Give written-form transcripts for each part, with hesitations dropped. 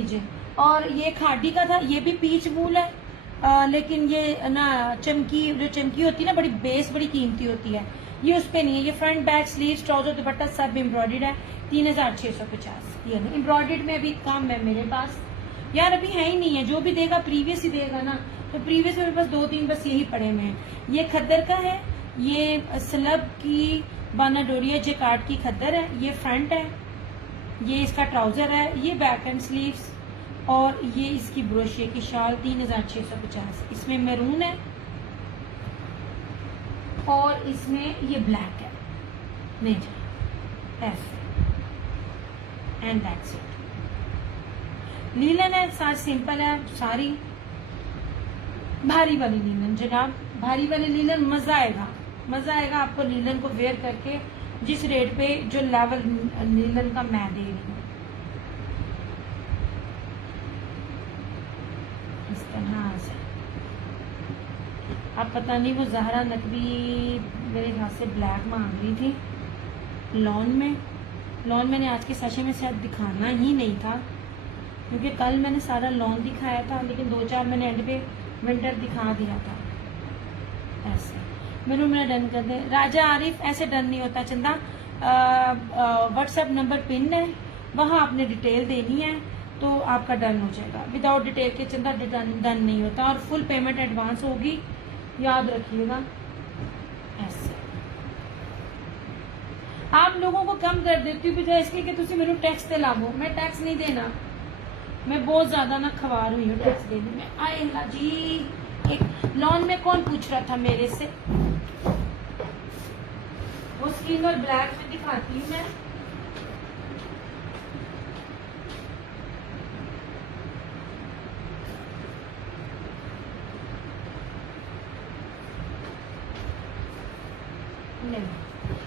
लीजिए। और ये खादी का था, ये भी पीच वूल है, लेकिन ये ना चमकी, जो चमकी होती है ना, बड़ी बेस बड़ी कीमती होती है, ये उस पे नहीं है। ये फ्रंट बैक स्लीव ट्राउजर दुपट्टा सब एम्ब्रॉयडर्ड है। 3650 ये एम्ब्रॉयडर्ड में अभी कम है मेरे पास यार, अभी है ही नहीं है। जो भी देगा प्रीवियस ही देगा ना, तो प्रीवियस मेरे पास 2-3 बस यही पड़े हुए हैं। ये खद्दर का है, ये स्लब की बाना डोरिया जेकार्ड की खद्दर है, ये फ्रंट है, ये इसका ट्राउजर है, ये बैक एंड स्लीव्स, और ये इसकी ब्रोशिया की शाल 3650। इसमें मैरून है और इसमें ये ब्लैक है। नहीं जी ऐसे, एंड दैट्स इट। लीलन है, सारी सिंपल है सारी। भारी वाली लीलन जनाब, भारी वाली लीलन मजा आएगा, मजा आएगा आपको लीलन को वेयर करके, जिस रेट पे जो लेवल लीलन का मैं दे रही हूँ। इस तरह से अब पता नहीं वो जहरा नकवी मेरे हाथ से ब्लैक मांग रही थी लॉन में। लॉन मैंने आज के सेशन में शायद दिखाना ही नहीं था, क्योंकि कल मैंने सारा लॉन दिखाया था, लेकिन 2-4 मैंने एंड पे विंटर दिखा दिया था। ऐसे मेरा डन कर दे राजा आरिफ, ऐसे डन नहीं होता चंदा। व्हाट्सएप नंबर पिन है, वहाँ आपने डिटेल देनी है तो आपका डन हो जाएगा। विदाउट डिटेल के चंदा डन नहीं होता, और फुल पेमेंट एडवांस होगी, याद रखिएगा। ऐसे आप लोगों को कम कर देती हूँ बजाय इसके कि तुम मेरे टैक्स ते लावो। मैं टैक्स नहीं देना, मैं बहुत ज्यादा ना खवार हुई हूँ टैक्स देने में। आए अल्लाह जी, एक लॉन में कौन पूछ रहा था मेरे से, वो स्किन और ब्लैक में दिखाती हूँ मैं।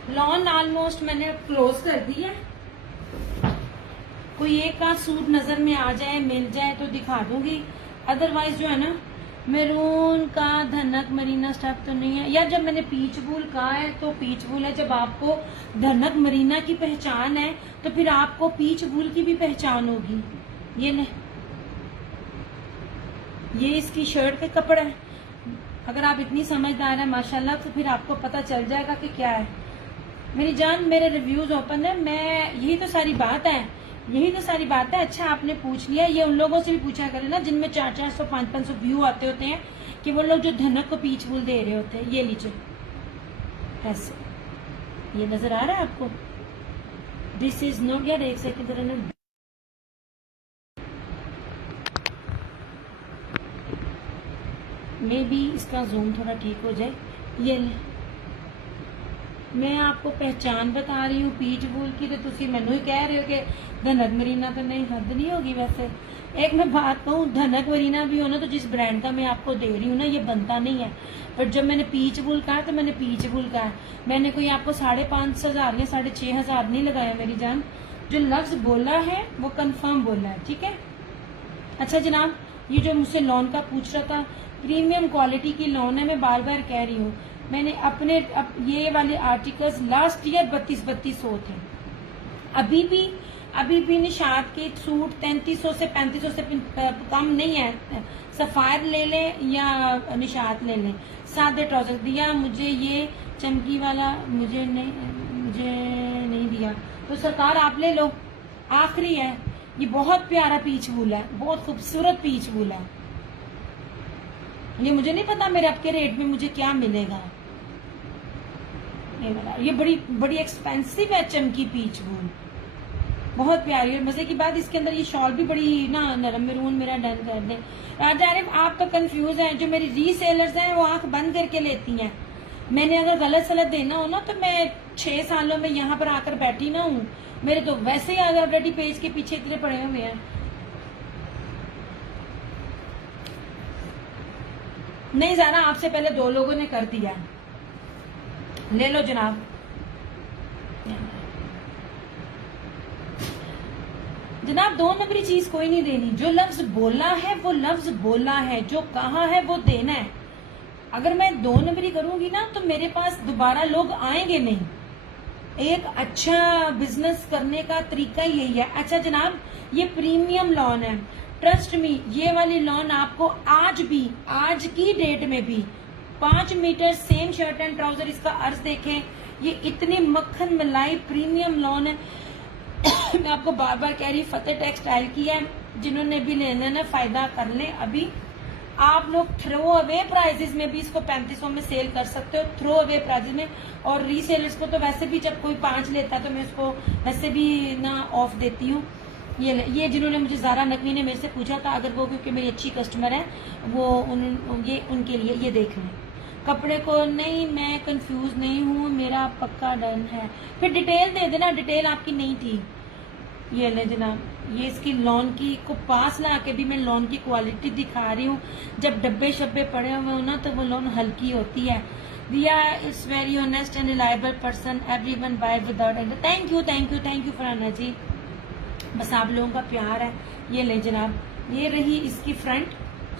लॉन ऑलमोस्ट मैंने क्लोज कर दी है। कोई एक का सूट नजर में आ जाए, मिल जाए तो दिखा दूंगी, अदरवाइज जो है ना, मैरून का धनक मरीना स्टफ तो नहीं है यार। जब मैंने पीच वूल कहा है तो पीच वूल है। जब आपको धनक मरीना की पहचान है तो फिर आपको पीच वूल की भी पहचान होगी। ये ले, ये इसकी शर्ट के कपड़े हैं। अगर आप इतनी समझदार है माशाल्लाह, तो फिर आपको पता चल जाएगा कि क्या है। मेरी जान, मेरे रिव्यूज ओपन है, मैं यही तो सारी बात है, यही तो सारी बात है। अच्छा आपने पूछ लिया, ये उन लोगों से भी पूछा करें ना जिनमें 400-400 500-500 व्यू आते होते हैं, कि वो लोग जो धनक को पीच वूल दे रहे होते हैं। ये लीजिए ऐसे, ये नजर आ रहा है आपको? दिस इज नॉट यार, एक सेकंड मे बी इसका जूम थोड़ा ठीक हो जाए। ये मैं आपको पहचान बता रही हूँ पीच वूल की, तो तुसी मैनू ही कह रहे हो कि धनक मरीना, तो नहीं, हद नहीं होगी। वैसे एक मैं बात कहूँ, धनक मरीना भी हो ना, तो जिस ब्रांड का मैं आपको दे रही हूँ ना, ये बनता नहीं है। पर जब मैंने पीच वूल कहा तो मैंने पीच वूल कहा, मैंने कोई आपको 5,500 या 6,500 नहीं लगाया मेरी जान। जो लफ्ज बोला है वो कंफर्म बोला है, ठीक है। अच्छा जनाब, ये जो मुझसे लॉन का पूछ रहा था, प्रीमियम क्वालिटी की लॉन है, मैं बार बार कह रही हूँ। मैंने अपने ये वाले आर्टिकल्स लास्ट ईयर 3200 थे। अभी भी निशात के सूट 3300 से 3500 से कम नहीं है। सफायर ले लें या निशात ले लें। सादे ट्राउजर दिया मुझे, ये चमकी वाला मुझे नहीं दिया, तो सरकार आप ले लो, आखिरी है। ये बहुत प्यारा पीच वूल है, बहुत खूबसूरत पीच वूल है। ये मुझे नहीं पता मेरे आपके रेट में मुझे क्या मिलेगा। ये बड़ी एक्सपेंसिव है चमकी पीच वूल, बहुत प्यारी। और मजे की बात, इसके अंदर ये शॉल भी बड़ी ना नरम। मैरून मेरा डन कर दे। राजा आरिफ, आप तो कंफ्यूज हैं। जो मेरी रीसेलर्स हैं वो आंख बंद करके लेती हैं। मैंने अगर गलत सलत देना हो ना, तो मैं 6 सालों में यहाँ पर आकर बैठी ना हूँ। मेरे तो वैसे ही ऑलरेडी पेज के पीछे इतने पड़े हुए हैं। नहीं जाना, आपसे पहले 2 लोगों ने कर दिया। ले लो जनाब। जनाब 2 नंबरी चीज कोई नहीं देनी। जो लफ्ज बोला है वो लफ्ज बोला है, जो कहा है वो देना है। अगर मैं 2 नंबरी करूंगी ना, तो मेरे पास दोबारा लोग आएंगे नहीं। एक अच्छा बिजनेस करने का तरीका यही है। अच्छा जनाब, ये प्रीमियम लॉन है, ट्रस्ट मी, ये वाली लॉन आपको आज भी, आज की डेट में भी 5 metre same shirt and trouser, इसका अर्ज देखें, ये इतनी मक्खन मलाई प्रीमियम लॉन है। मैं आपको बार बार कह रही, फतेह टेक्सटाइल की है, जिन्होंने भी लेना है फायदा कर ले। अभी आप लोग थ्रो अवे प्राइजेस में भी इसको 3500 में सेल कर सकते हो, थ्रो अवे प्राइजेस में। और रीसेलर्स को तो वैसे भी जब कोई 5 लेता है तो मैं उसको वैसे भी ना ऑफ देती हूँ। ये जिन्होंने मुझे ज़ारा नकवी ने मेरे से पूछा था, अगर वो क्योंकि मेरी अच्छी कस्टमर है, वो ये उनके लिए ये देख लें कपड़े को। नहीं, मैं कंफ्यूज नहीं हूँ, मेरा पक्का डन है। फिर डिटेल दे देना, डिटेल आपकी नहीं थी। ये ले जनाब, ये इसकी लॉन की को पास ला के भी मैं लॉन की क्वालिटी दिखा रही हूँ। जब डब्बे शब्बे पड़े हुए हो ना तो वो लॉन हल्की होती है। Diya is very honest and reliable person, everyone buy without and. Thank you thank you thank you Farhana ji, बस आप लोगों का प्यार है। ये ले जनाब, ये रही इसकी फ्रंट,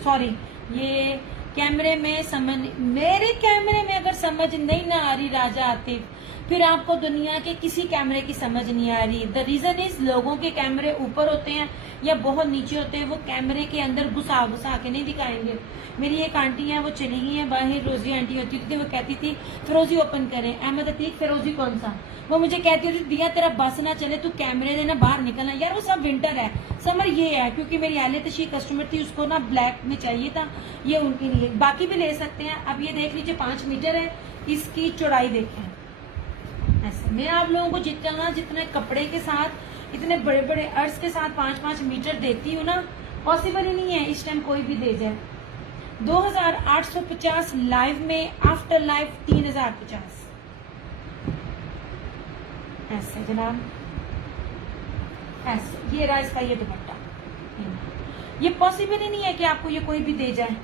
सॉरी ये कैमरे में समझ, मेरे कैमरे में अगर समझ नहीं ना आ रही राजा आतिफ, फिर आपको दुनिया के किसी कैमरे की समझ नहीं आ रही। द रीजन इज, लोगों के कैमरे ऊपर होते हैं या बहुत नीचे होते हैं, वो कैमरे के अंदर घुसा घुसा के नहीं दिखाएंगे। मेरी एक आंटी है, वो चली गई है बाहर, रोजी आंटी होती थी, वो कहती थी फिरोजी ओपन करें, अहमद अतीक फिरोजी कौन सा, वो मुझे कहती होती दिया तेरा बस ना चले, तू कैमरे देना बाहर निकलना। यार वो सब विंटर है, समर ये है, क्योंकि मेरी आले तशी कस्टमर थी, उसको ना ब्लैक में चाहिए था, ये उनके लिए। बाकी भी ले सकते हैं। अब ये देख लीजिए 5 मीटर है, इसकी चौड़ाई देखें। ऐसे मैं आप लोगों को जितने कपड़े के साथ, इतने बड़े बड़े अर्ज के साथ 5-5 मीटर देती हूँ ना, पॉसिबल ही नहीं है इस टाइम कोई भी दे जाए। 2850 लाइव में, आफ्टर लाइव 3050। ऐसे जनाब, ऐसे ये रहा इसका ये दुपट्टा। ये पॉसिबल ही नहीं है कि आपको ये कोई भी दे जाए।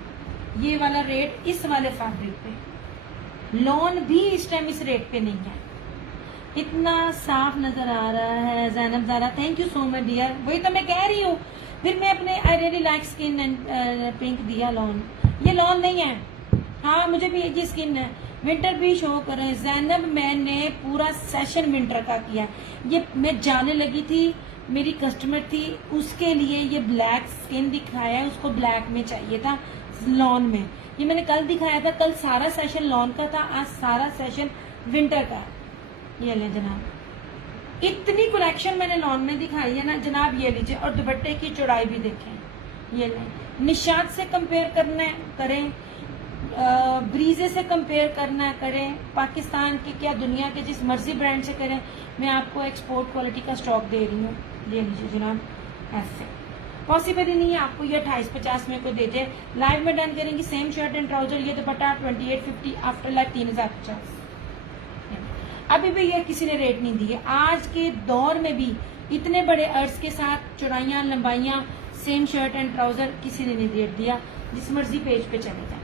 ये वाला रेट इस वाले फैब्रिक पे, लॉन भी इस टाइम इस रेट पे नहीं है। इतना साफ नजर आ रहा है। Zainab Zara, thank you so much dear. वही तो मैं कह रही हूँ, फिर मैं अपने I really like skin and pink दिया लॉन। ये लॉन नहीं है, हाँ मुझे भी ये स्किन है। विंटर भी शो करें जैनब, मैंने पूरा सेशन विंटर का किया। ये मैं जाने लगी थी, मेरी कस्टमर थी, उसके लिए ये ब्लैक स्किन दिखाया है, उसको ब्लैक में चाहिए था लॉन में। ये मैंने कल दिखाया था, कल सारा सेशन लॉन का था, आज सारा सेशन विंटर का। ये ले जनाब, इतनी कलेक्शन मैंने लॉन में दिखाई है ना जनाब। ये लीजिए, और दुपट्टे की चौड़ाई भी देखें। ये ले, निशात से कंपेयर करना है करें, ब्रीजे से कंपेयर करना है करें, पाकिस्तान के क्या दुनिया के जिस मर्जी ब्रांड से करें। मैं आपको एक्सपोर्ट क्वालिटी का स्टॉक दे रही हूँ। ये लीजिए जनाब, ऐसे पॉसिबल ही नहीं है आपको ये 2850 में को दे दे। लाइव में डन करेंगी सेम शर्ट एंड ट्राउजर, ये दुपट्टा 2850, आफ्टर लाइव 3050। अभी भी ये किसी ने रेट नहीं दिए। आज के दौर में भी इतने बड़े अर्ज के साथ चौड़ाइयाँ लंबाइयाँ सेम शर्ट एंड ट्राउजर किसी ने नहीं रेट दिया। जिस मर्जी पेज पे चले जाए।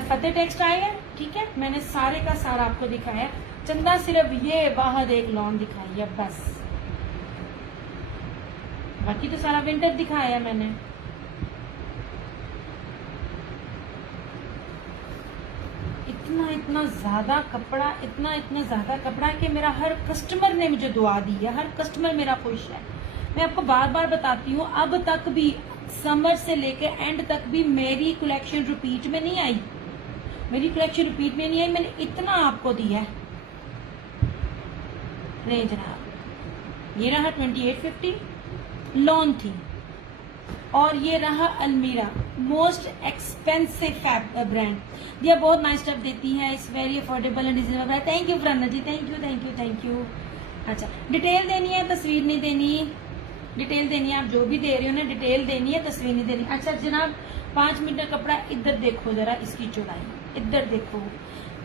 फतेह टेक्सटाइल है, ठीक है, मैंने सारे का सारा आपको दिखाया। चंदा सिर्फ ये बाहर एक लॉन दिखाई है बस, बाकी तो सारा विंटर दिखाया है मैंने। इतना ज्यादा कपड़ा, इतना ज्यादा कपड़ा कि मेरा हर कस्टमर ने मुझे दुआ दी है, हर कस्टमर मेरा खुश है। मैं आपको बार बार बताती हूँ, अब तक भी समर से लेकर एंड तक भी मेरी कलेक्शन रिपीट में नहीं आई, मेरी कलेक्शन रिपीट में नहीं आई। मैंने इतना आपको दिया है। नहीं जनाब, ये रहा 2850 लॉन थी, और ये रहा अलमीरा, मोस्ट एक्सपेंसिव ब्रांड। ये बहुत नाइस स्टफ देती है, it's very affordable and reasonable. Thank you Farhana ji, thank you thank you thank you. अच्छा, डिटेल देनी है, तस्वीर नहीं देनी। डिटेल देनी है, आप जो भी दे रहे हो ना डिटेल देनी है, तस्वीर नहीं देनी। अच्छा जनाब, 5 मीटर कपड़ा, इधर देखो जरा इसकी चौड़ाई, इधर देखो।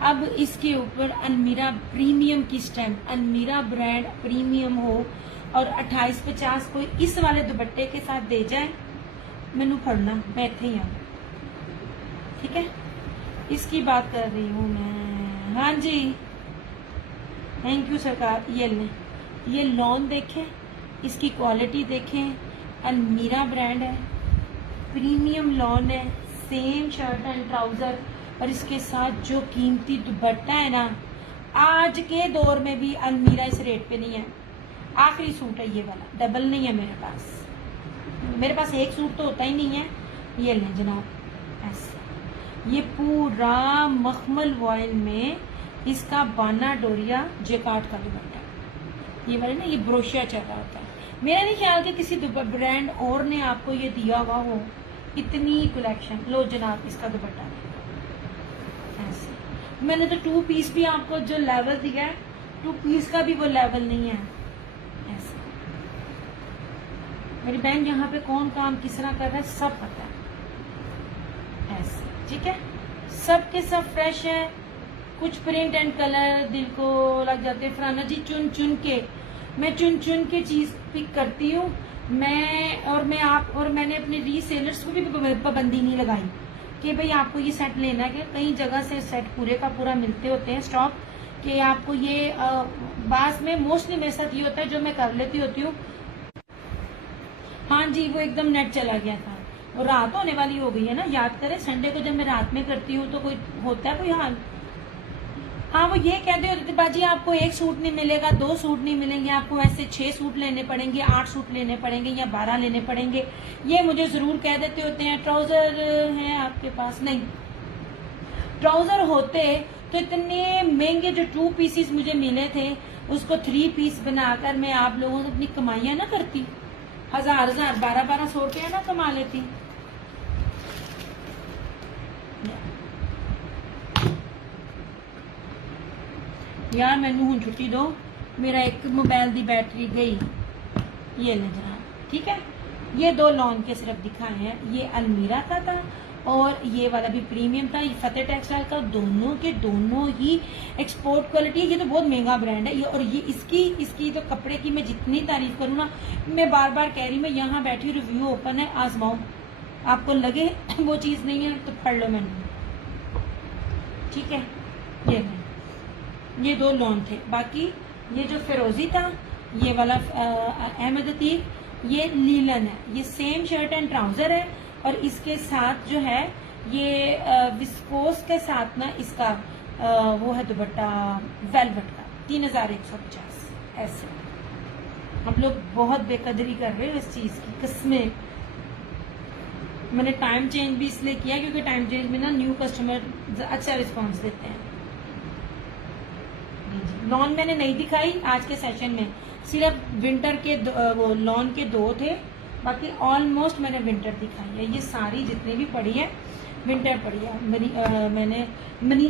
अब इसके ऊपर अलमीरा प्रीमियम की स्टैम्प, अलमीरा ब्रांड प्रीमियम हो, और 2850 कोई इस वाले दुपट्टे के साथ दे जाए, मैनू फड़ना, मैं इत्थे ही आऊँ, ठीक है। इसकी बात कर रही हूँ मैं। हाँ जी, थैंक यू सरकार। ये लें, ये लॉन देखें, इसकी क्वालिटी देखें, अलमीरा ब्रांड है, प्रीमियम लॉन है, सेम शर्ट एंड ट्राउजर, और इसके साथ जो कीमती दुपट्टा है ना, आज के दौर में भी अलमीरा इस रेट पे नहीं है। आखिरी सूट है ये वाला, डबल नहीं है मेरे पास। मेरे पास एक सूट तो होता ही नहीं है। ये लें जनाब, ऐसे ये पूरा मखमल वॉयल में इसका बाना डोरिया जेकार्ड का दुपट्टा, ये वाले ना ये ब्रोशिया चल रहा होता है। मेरा नहीं ख्याल कि किसी ब्रांड और ने आपको ये दिया हुआ हो इतनी कलेक्शन। लो जनाब इसका दुपट्टा ऐसे। मैंने तो 2 पीस भी आपको जो लेवल दिया है 2 पीस का भी वो लेवल नहीं है। ऐसे मेरी बहन यहाँ पे कौन काम किस तरह कर रहा है सब पता है। ऐसे ठीक है, सब के सब फ्रेश है। कुछ प्रिंट एंड कलर दिल को लग जाते हैं। फराना जी चुन चुन के चीज पिक करती हूँ मैंने अपने रीसेलर्स को भी पाबंदी नहीं लगाई कि भाई आपको ये सेट लेना है। कई जगह से सेट पूरे का पूरा मिलते होते हैं स्टॉक कि आपको ये बाद में मोस्टली मेरे साथ ये होता है जो मैं कर लेती होती हूँ। हाँ जी वो एकदम नेट चला गया था, और रात होने वाली हो गई है ना। याद करें संडे को जब मैं रात में करती हूँ तो कोई होता है कोई हाल। हाँ वो ये कहते होते थे बाजी आपको 1 सूट नहीं मिलेगा, 2 सूट नहीं मिलेंगे, आपको ऐसे 6 सूट लेने पड़ेंगे, 8 सूट लेने पड़ेंगे या 12 लेने पड़ेंगे। ये मुझे जरूर कह देते होते हैं। ट्राउजर है आपके पास? नहीं, ट्राउजर होते तो इतने महंगे जो 2 पीसीस मुझे मिले थे उसको 3 पीस बनाकर मैं आप लोगों से अपनी कमाइयां ना करती, 1000 1200 रुपया ना कमा लेती। यार मैनू हूँ छुट्टी दो, मेरा एक मोबाइल की बैटरी गई। ये ले जनाब, ठीक है। ये 2 लॉन के सिर्फ दिखाए हैं। ये अलमीरा का था और ये वाला भी प्रीमियम था। ये फतेह टेक्सटाइल का, दोनों के दोनों ही एक्सपोर्ट क्वालिटी। ये तो बहुत महंगा ब्रांड है ये। और ये इसकी तो कपड़े की मैं जितनी तारीफ करूँ ना, मैं बार बार कह रही हूँ। मैं यहाँ बैठी रिव्यू ओपन है, आजमाओ, आपको लगे वो चीज़ नहीं है तो पढ़ लो मैंने, ठीक है। ये 2 लॉन थे। बाकी ये जो फिरोजी था ये वाला अहमद अतीक, ये लीलन है। ये सेम शर्ट एंड ट्राउजर है और इसके साथ जो है ये विस्कोस के साथ ना इसका वो है दुपट्टा वेलवेट का, 3150। ऐसे हम लोग बहुत बेकदरी कर रहे हो इस चीज की, किस्में। मैंने टाइम चेंज भी इसलिए किया क्योंकि टाइम चेंज में ना न्यू कस्टमर अच्छा रिस्पॉन्स देते हैं। लॉन मैंने नहीं दिखाई आज के सेशन में, सिर्फ विंटर के वो लॉन के 2 थे, बाकी ऑलमोस्ट मैंने विंटर दिखाई है। ये सारी जितनी भी पड़ी है विंटर पड़ी है।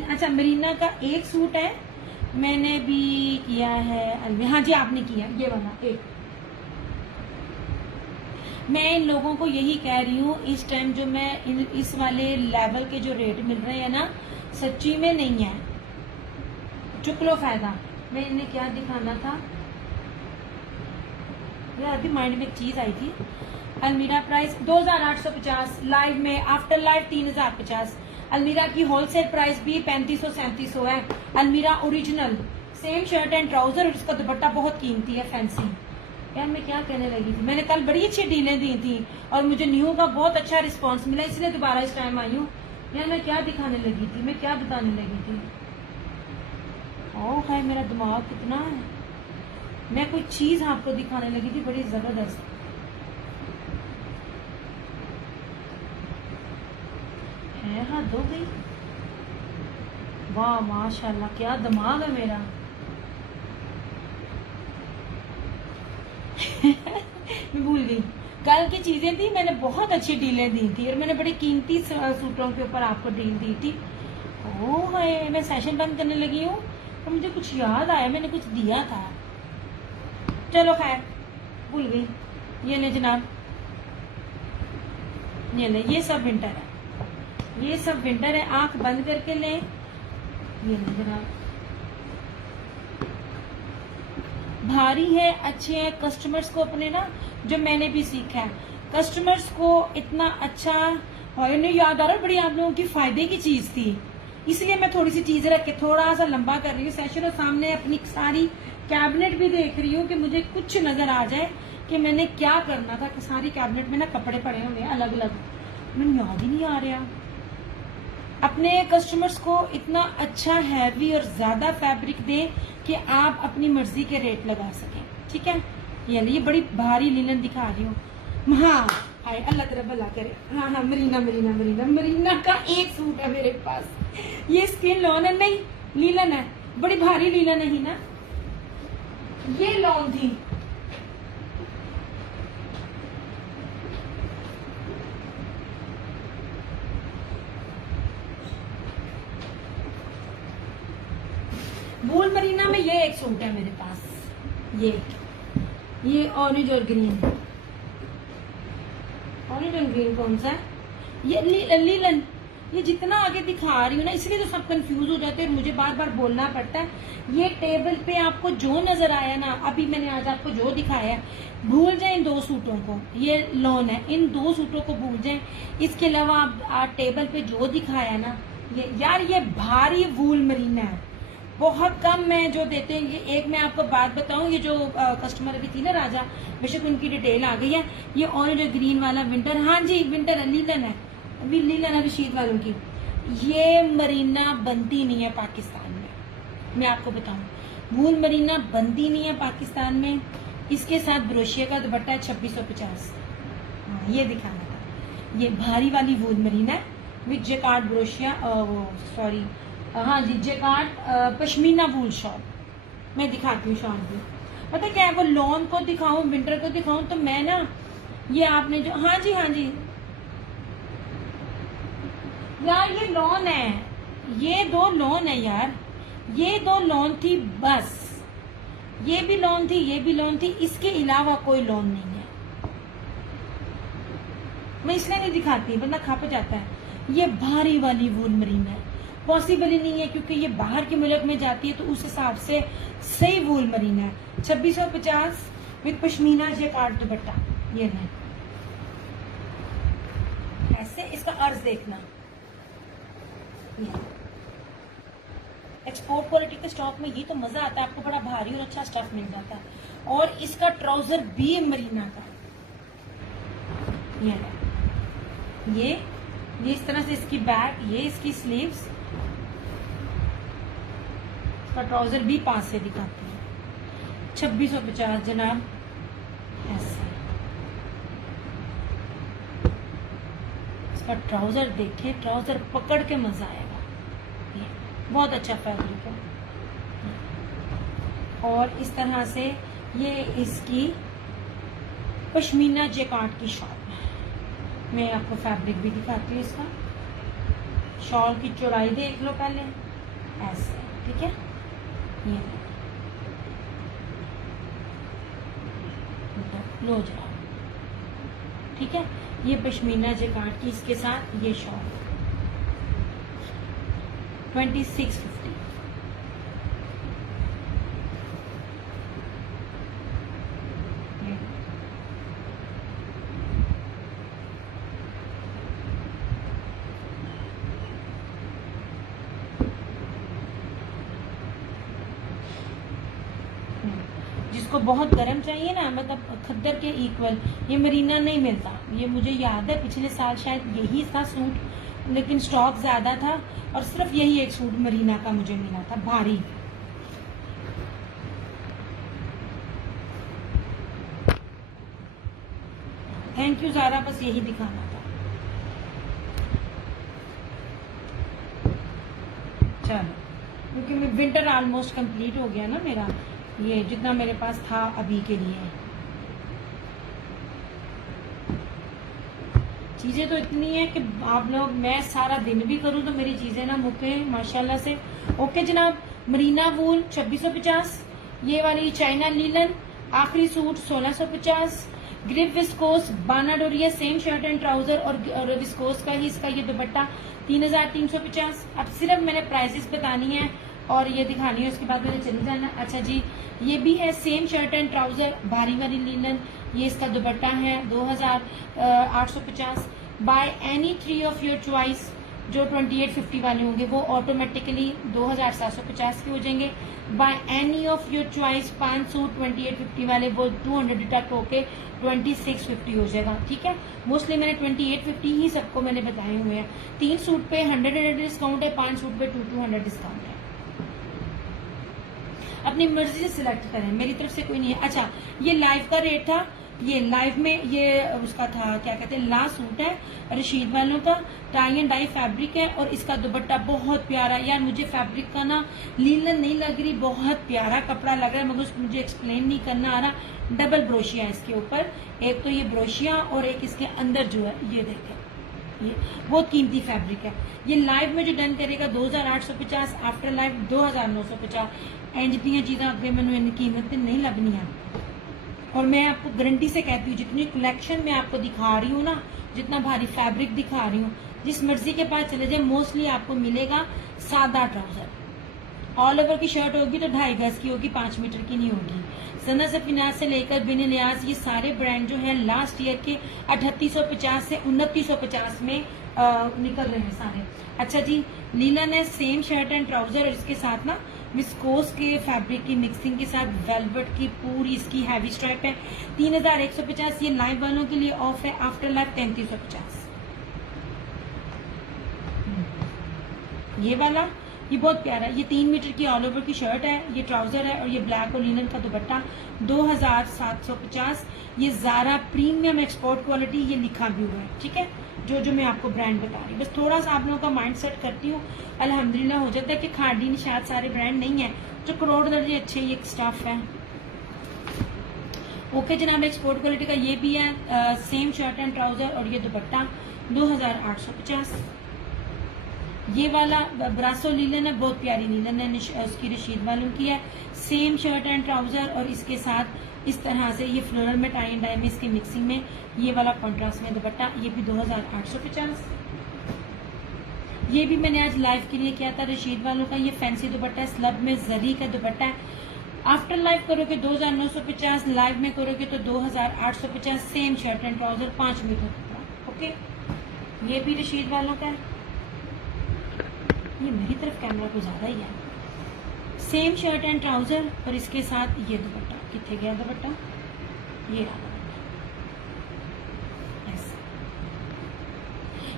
अच्छा मरीना का 1 सूट है मैंने भी किया है। हाँ जी आपने किया ये वाला 1। मैं इन लोगों को यही कह रही हूँ इस टाइम जो मैं इस वाले लेवल के जो रेट मिल रहे हैं ना, सच्ची में नहीं है, चुक लो फायदा। मैं इन्हें क्या दिखाना था यार, अभी माइंड में एक चीज आई थी। अलमीरा प्राइस 2850, लाइव में, आफ्टर लाइव 3050। अलमीरा की होलसेल प्राइस भी 3500-3700 है। अलमीरा original, same shirt and trouser और उसका दुपट्टा बहुत कीमती है, फैंसी। यार मैं क्या कहने लगी थी, मैंने कल बड़ी अच्छी डीलें दी थी और मुझे न्यू का बहुत अच्छा रिस्पॉन्स मिला, इसलिए दोबारा इस टाइम आई हूँ। यार मैं क्या दिखाने लगी थी, मैं क्या बताने लगी थी। ओह है मेरा दिमाग कितना है। मैं कोई चीज आपको दिखाने लगी थी बड़ी जबरदस्त। है हद हो गई। वाह माशाल्लाह क्या दिमाग है मेरा। मैं भूल गई, कल की चीजें थी, मैंने बहुत अच्छी डीलें दी थी और मैंने बड़ी कीमती सूटों के ऊपर आपको डील दी थी। ओह है मैं सेशन बंद करने लगी हूँ तो मुझे कुछ याद आया, मैंने कुछ दिया था। चलो खैर भूल गई। ये ले जनाब, ये ले, ये सब विंटर है, ये सब विंटर है। आंख बंद करके ले। ये ले जनाब, भारी है, अच्छे हैं। कस्टमर्स को अपने ना, जो मैंने भी सीखा है, कस्टमर्स को इतना अच्छा और इन्हें याद आ रहा है, बड़ी आप लोगों की फायदे की चीज थी, इसलिए मैं थोड़ी सी चीजें रख के थोड़ा सा लंबा कर रही हूँ सेशन और सामने अपनी सारी कैबिनेट भी देख रही हूँ कि मुझे कुछ नजर आ जाए कि मैंने क्या करना था। कि सारी कैबिनेट में ना कपड़े पड़े हुए अलग अलग, मैंने याद ही नहीं आ रहा। अपने कस्टमर्स को इतना अच्छा हैवी और ज्यादा फैब्रिक दें कि आप अपनी मर्जी के रेट लगा सकें। ठीक है, ये बड़ी भारी लिनन दिखा रही हूँ। हाँ हाय, अल्लाह तेरा भला करे। हाँ हाँ, मरीना मरीना मरीना मरीना का एक सूट है मेरे पास। ये स्किन लॉन है, नहीं लीलन है, बड़ी भारी लीलन है ही ना। ये लॉन थी, वूल मरीना में ये एक सूट है मेरे पास। ये ऑरेंज और ग्रीन, ऑरेंज और ग्रीन कौन सा है? ये लीलन। ये जितना आगे दिखा रही हूँ ना, इसलिए तो सब कंफ्यूज हो जाते हैं और मुझे बार बार बोलना पड़ता है। ये टेबल पे आपको जो नजर आया ना, अभी मैंने आज आपको जो दिखाया है, भूल जाए इन 2 सूटों को। ये लॉन है, इन 2 सूटों को भूल जाए। इसके अलावा आप टेबल पे जो दिखाया ना, ये यार ये भारी वूल मरीना है। बहुत कम में जो देते हैं। ये एक मैं आपको बात बताऊं, ये जो कस्टमर अभी थी ना राजा, बेशक उनकी डिटेल आ गई है। ये ऑरेंज और ग्रीन वाला विंटर, हाँ जी विंटर लीलन है, अभी लीलन है रशीद वालों की। ये मरीना बनती नहीं है पाकिस्तान में, मैं आपको बताऊं। वूल मरीना बनती नहीं है पाकिस्तान में। इसके साथ ब्रोशिया का दुपट्टा है 2650। ये दिखाना था, ये भारी वाली वूल मरीना है विद जेकार्ड ब्रोशिया, सॉरी हाँ जी जेकार्ड पश्मीना वूल शॉल। मैं दिखाती हूँ शॉल भी। पता क्या है, वो लॉन को दिखाऊं विंटर को दिखाऊं तो मैं ना, ये आपने जो, हाँ जी यार ये लॉन है, ये 2 लॉन है यार, ये 2 लॉन थी बस। ये भी लॉन थी, ये भी लॉन थी, इसके अलावा कोई लॉन नहीं है। मैं इसलिए नहीं दिखाती, बंदा खप जाता है। ये भारी वाली वूल मरीना है, पॉसिबल ही नहीं है क्योंकि ये बाहर के मुल्क में जाती है तो उस हिसाब से सही वूल मरीना है। 2650 विद पश्मीना जेकार्ड दुपट्टा। ये है ऐसे, इसका अर्ज देखना। एक्सपोर्ट क्वालिटी के स्टॉक में ये तो मजा आता है, आपको बड़ा भारी और अच्छा स्टफ मिल जाता है। और इसका ट्राउजर भी मरीना का। ये इस तरह से इसकी बैक, ये इसकी स्लीव्स, इसका ट्राउजर भी पास से दिखाती है। 2650 जनाब, ऐसे इसका ट्राउजर देखे, ट्राउजर पकड़ के मजा आएगा। बहुत अच्छा फैब्रिक है। और इस तरह से ये इसकी पश्मीना जेकार्ड की शॉल। मैं आपको फैब्रिक भी दिखाती हूँ इसका। शॉल की चौड़ाई देख लो पहले, ऐसे, ठीक है। ये लो जाओ, ठीक है। ये पश्मीना जेकार्ड की, इसके साथ ये शॉल 2650। जिसको बहुत गर्म चाहिए ना, मतलब खद्दर के इक्वल, ये मरीना नहीं मिलता। ये मुझे याद है पिछले साल शायद यही था सूट, लेकिन स्टॉक ज्यादा था और सिर्फ यही एक सूट मरीना का मुझे मिला था भारी। थैंक यू ज़ारा, बस यही दिखाना था। चलो, क्योंकि मैं विंटर ऑलमोस्ट कंप्लीट हो गया ना मेरा, ये जितना मेरे पास था अभी के लिए। चीजें तो इतनी है कि आप लोग, मैं सारा दिन भी करूं तो मेरी चीजें ना मुके माशाल्लाह से। ओके जनाब, मरीना वूल 2650, ये वाली चाइना लीलन आखिरी सूट 1650, ग्रिप विस्कोस बाना डोरिया सेम शर्ट एंड ट्राउजर और विस्कोस का ही इसका ये दुपट्टा 3350। अब सिर्फ मैंने प्राइसेस बतानी है और ये दिखानी है, उसके बाद मैंने चली जाना। अच्छा जी, ये भी है सेम शर्ट एंड ट्राउजर भारी वाली लिनन, ये इसका दुपट्टा है 2850। By any 3 of your choice जो 2850 वाले होंगे वो ऑटोमेटिकली 2750 के हो जाएंगे। By any of your choice 5 suit 2850 वाले वो 200 डिडक्ट होके 2650 हो जाएगा। ठीक है, मोस्टली मैंने 2850 ही सबको मैंने बताए हुए हैं। 3 सूट पे 100 डिस्काउंट है, 5 सूट पे 200 डिस्काउंट है। अपनी मर्जी से सिलेक्ट करें, मेरी तरफ से कोई नहीं है। अच्छा, ये लाइव का रेट था, ये लाइव में ये उसका था, क्या कहते हैं, लास्ट सूट है रशीद वालों का, टाई एंड डाई फैब्रिक है और इसका दुपट्टा बहुत प्यारा। यार मुझे फैब्रिक का ना लीलन नहीं लग रही, बहुत प्यारा कपड़ा लग रहा है, मगर मुझे एक्सप्लेन नहीं करना आ रहा। डबल ब्रोशिया है इसके ऊपर, एक तो ये ब्रोशिया और एक इसके अंदर जो है ये देखें, ये बहुत कीमती फैब्रिक है। ये लाइव में जो डन करेगा 2850, आफ्टर लाइव 2950। एंड जितनी चीजें अगर मैंने इन कीमत नहीं लगनी है। और मैं आपको गारंटी से कहती हूँ जितनी कलेक्शन मैं आपको दिखा रही हूँ ना, जितना भारी फैब्रिक दिखा रही हूँ, जिस मर्जी के पास चले जाए मोस्टली आपको मिलेगा सादा ट्राउजर। ऑल ओवर की शर्ट होगी तो 2.5 गज की होगी, 5 मीटर की नहीं होगी। सना सफीनाज से लेकर बिन नियाज, ये सारे ब्रांड जो है लास्ट ईयर के 3850 से 2950 में निकल रहे हैं सारे। अच्छा जी, लीलन है, सेम शर्ट एंड ट्राउजर और इसके साथ ना विस्कोस के फैब्रिक की मिक्सिंग के साथ वेलवेट की पूरी इसकी हैवी स्ट्राइप है। 3150 ये लाइव वालों के लिए ऑफ है, आफ्टर लाइव 3350। ये वाला ये बहुत प्यारा है, ये 3 मीटर की ऑल ओवर की शर्ट है, ये ट्राउजर है और ये ब्लैक और लिनन का दुपट्टा 2750। ये ज़ारा प्रीमियम एक्सपोर्ट क्वालिटी, ये लिखा भी हुआ है। ठीक है, जो मैं आपको ब्रांड बता रही हूँ, बस थोड़ा सा आप लोगों का माइंड सेट करती हूँ, अल्हम्दुलिल्लाह हो जाता है कि खाड़ी निशात सारे ब्रांड नहीं है, जो करोड़ दर्जे अच्छे ये स्टफ है। ओके जनाब, एक्सपोर्ट क्वालिटी का ये भी है, सेम शर्ट एंड ट्राउजर और ये दुपट्टा 2850। ये वाला ब्रासो लीलन है, बहुत प्यारी लीलन है, उसकी रशीद वालों की है, सेम शर्ट एंड ट्राउजर और इसके साथ इस तरह से ये फ्लोरल में टाई एंड डाई में इसकी मिक्सिंग में ये वाला कॉन्ट्रास्ट में दुपट्टा, ये भी 2850। ये भी मैंने आज लाइव के लिए किया था रशीद वालों का, ये फैंसी दुपट्टा है, स्लब में जरी का दुपट्टा है। आफ्टर लाइव करोगे 2950, लाइव में करोगे तो 2850। Same shirt and trouser, 5 metre कपड़ा। ओके, ये भी रशीद वालों का है, ये मेरी तरफ कैमरा को ज्यादा ही है। सेम शर्ट एंड ट्राउजर और इसके साथ ये दुपट्टा, कितने गया दुपट्टा, ये रहा दुपट्टा। ऐसा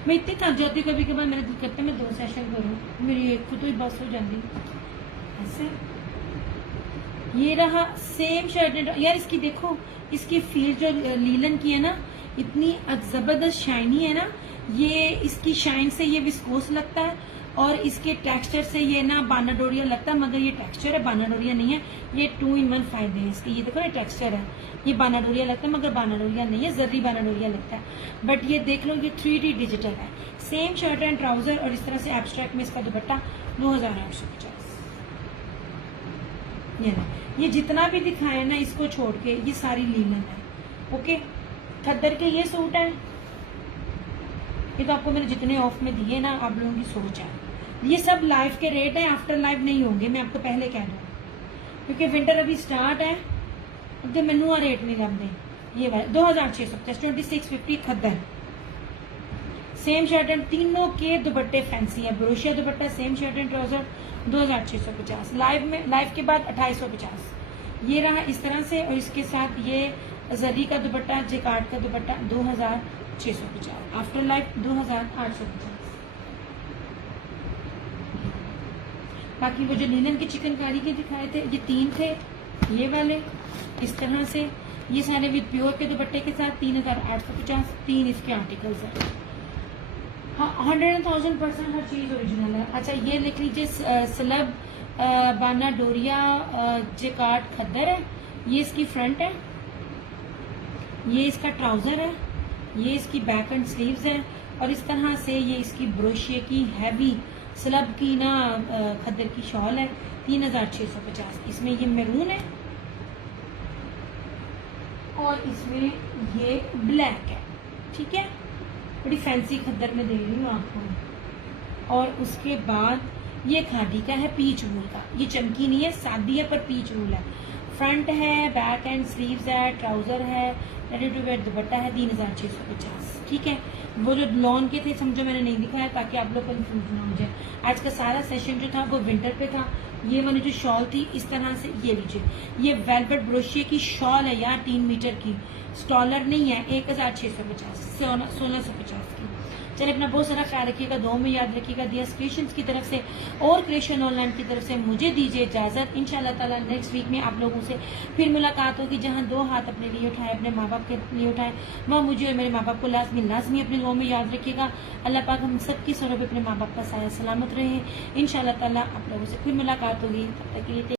मैं इतनी थक जाती हूँ कभी कभार, मेरा दिल करता है मैं 2 सेशन करूँ, मेरी एक खुद ही बस हो जाती। ऐसे ये रहा सेम शर्ट एंड, यार इसकी देखो, इसकी फील जो लीलन की है ना, इतनी जबरदस्त शाइनी है ना, ये इसकी शाइन से ये विस्कोस लगता है और इसके टेक्सचर से ये ना बानाडोरिया लगता है, मगर ये टेक्सचर है, बानाडोरिया नहीं है। ये 2 in 1 फायदे हैं इसके, ये देखो ये टेक्सचर है, ये बानाडोरिया लगता है मगर बानाडोरिया नहीं है, जर्री बानाडोरिया लगता है। बट ये देख लो ये 3D डिजिटल है। सेम शर्ट एंड ट्राउजर और इस तरह से एब्स्ट्रैक्ट में इसका दुपट्टा 2850। ये जितना भी दिखाया ना इसको छोड़ के ये सारी लीलन है। ओके, खद्दर के ये सूट है, ये तो आपको मैंने जितने ऑफ में दिए ना, आप लोगों की सोच है। ये सब लाइव के रेट है, आफ्टर लाइव नहीं होंगे, मैं आपको पहले कह दूँ, क्योंकि विंटर अभी स्टार्ट है, अब मैनू रेट नहीं लगते। ये 2650, 2650 खद्दर। सेम शर्ट एंड, तीनों के दुपट्टे फैंसी है, ब्रोशिया दुपट्टा, same shirt and trouser 2650। Live के बाद 2850। ये रहा इस तरह से और इसके साथ ये जरी का दुपट्टा, जेकार्ड का दुपट्टा 2650। After life 2850। बाकी वो जो लीलन की चिकनकारी के दिखाए थे ये 3 थे, ये वाले इस तरह से, ये सारे विद प्योर के दुपट्टे के साथ 3850। 3 इसके आर्टिकल्स हैं। हाँ, 100,000% हर चीज ओरिजिनल है। अच्छा, ये लिख लीजिए स्लब बाना डोरिया जेकार्ड खद्दर है, ये इसकी फ्रंट है, ये इसका ट्राउजर है, ये इसकी बैक एंड स्लीव्स है और इस तरह से ये इसकी ब्रोशिया की हैवी स्लब की ना खद्दर की शॉल है 3650। इसमें ये मैरून है और इसमें ये ब्लैक है। ठीक है, बड़ी फैंसी खद्दर में दे रही हूँ आपको। और उसके बाद ये खादी का है, पीच वूल का, ये चमकी नहीं है, सादी है पर पीच वूल है। फ्रंट है, बैक एंड स्लीव्स है, ट्राउजर है, रेडी टू वेयर दुपट्टा है, 3650। ठीक है, वो जो लॉन के थे समझो मैंने नहीं दिखाया ताकि आप लोग कंफ्यूज ना हो जाए। आज का सारा सेशन जो था वो विंटर पे था। ये वाली जो शॉल थी इस तरह से, ये लीजिए, ये वेलवेट ब्रोशिए की शॉल है यार, 3 मीटर की, स्टॉलर नहीं है, 1650, 1650 की। चलिए अपना बहुत सारा ख्याल रखिएगा, दो में याद रखिएगा। दिया क्रिएशंस की तरफ से और क्रिएशन ऑनलाइन की तरफ से मुझे दीजिए इजाजत। इंशाल्लाह ताला नेक्स्ट वीक में आप लोगों से फिर मुलाकात होगी, जहां दो हाथ अपने लिए उठाए, अपने माँ बाप के लिए उठाए, वहाँ मुझे और मेरे माँ बाप को लाजमी अपने दुआओं में याद रखिएगा। अल्लाह पाक हम सबकी सरों पे अपने माँ बाप का साया सलामत रहे। इंशाल्लाह ताला आप लोगों से फिर मुलाकात होगी, तब तक के लिए